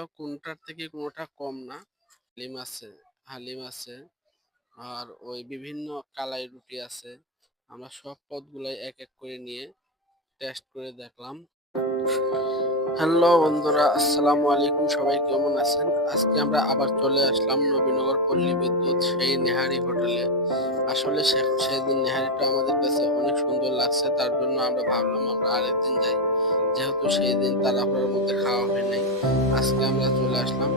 খাবারগুলো কোনটার থেকে কোনোটা কম না, লিম আছে হালিম আছে। আর ওই বিভিন্ন কালাই রুটি আছে, আমরা সব পদগুলাই এক এক করে নিয়ে টেস্ট করে দেখলাম। হ্যালো বন্ধুরা, আসসালামু আলাইকুম। সবাই কেমন আছেন? আজকে আমরা আবার চলে আসলাম নবীনগর পল্লী বিদ্যুৎ, সেই নেহারি হোটেলে। আসলে সেদিন নেহারিটা আমাদের কাছে অনেক সুন্দর লাগছে, তার জন্য আমরা ভাবলাম আমরা আরেকদিন যাই। যেহেতু সেই দিন তাড়াহুড়োর মধ্যে খাওয়া হয় নাই, আজকে আমরা চলে আসলাম।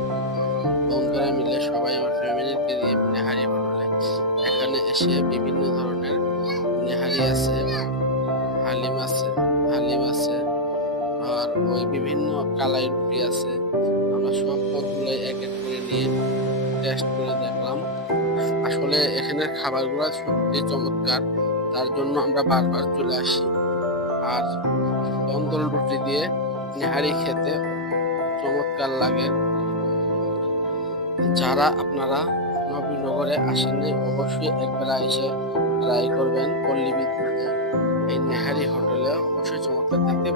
বন্ধুরা মিলে সবাই আমার ফ্যামিলিকে নিয়ে নেহারি হোটেলে। এখানে এসে বিভিন্ন ধরনের নেহারি আছে, হালিম আছে আর ওই বিভিন্ন কালাই রুটি আছে। আমরা সব পদগুলো এক এক করে নিয়ে টেস্ট করে দেখলাম। আসলে এখানের খাবারগুলো সত্যি চমৎকার। তার জন্য আমরা বারবার চলে আসি। আর তন্দল রুটি দিয়ে নেহারি খেতে চমৎকার লাগে। যারা আপনারা নবীনগরে আসেননি, অবশ্যই একবার এসে ট্রাই করবেন পল্লী বিদ্যুতে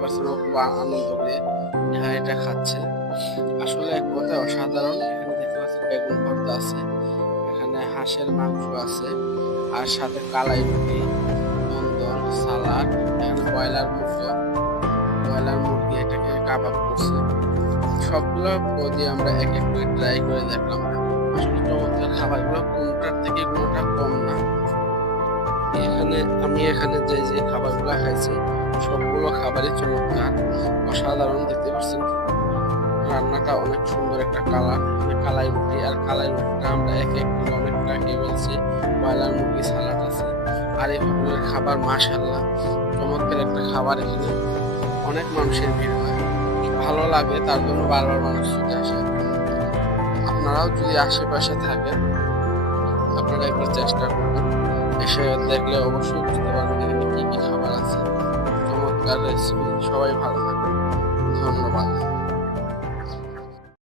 পাচ্ছেন ও খুব আনন্দ করে এটা খাচ্ছে। আসলে এক কথায় অসাধারণ। এখানে দেখতে পাচ্ছি বেগুন ভর্তা আছে, এখানে হাঁসের মাংস আছে, আর সাথে কালাই রুটি নন্দন সালাড, এখানে ব্রয়লার মুরগি ব্রয়লার মুরগি এটাকে কাবাব করছে। সবগুলো পদই আমরা এক এক করে ট্রাই করে দেখলাম, আসলে খাবারগুলো কোনটার থেকে কোনটা কম এখানে আমি এখানে যে যে খাবারগুলো খাইছি, সবগুলো খাবারই চমৎকার। অসাধারণ, দেখতে পাচ্ছেন? রান্নাটা অনেক সুন্দর একটা কালার। কালাই রুটি আর কালাই রুটিটা আমরা এক এক করে অনেকটা খেয়ে ফেলছি ব্রয়লার মুরগি সালাড আছে। আর এই হোটেলের খাবার মাশাল্লাহ চমৎকার একটা খাবার এখানে। অনেক মানুষের ভিড় হয়। ভালো লাগে, তার জন্য বারবার মানুষ ছুটে আসে। আপনারাও যদি আশেপাশে থাকেন, আপনারা একবার চেষ্টা করবেন। এসে দেখলে অবশ্যই বুঝতে পারবেন এখানে কি কি খাবার আছে। চমৎকার রেসিপি সবাই ভালো থাকবেন। ধন্যবাদ।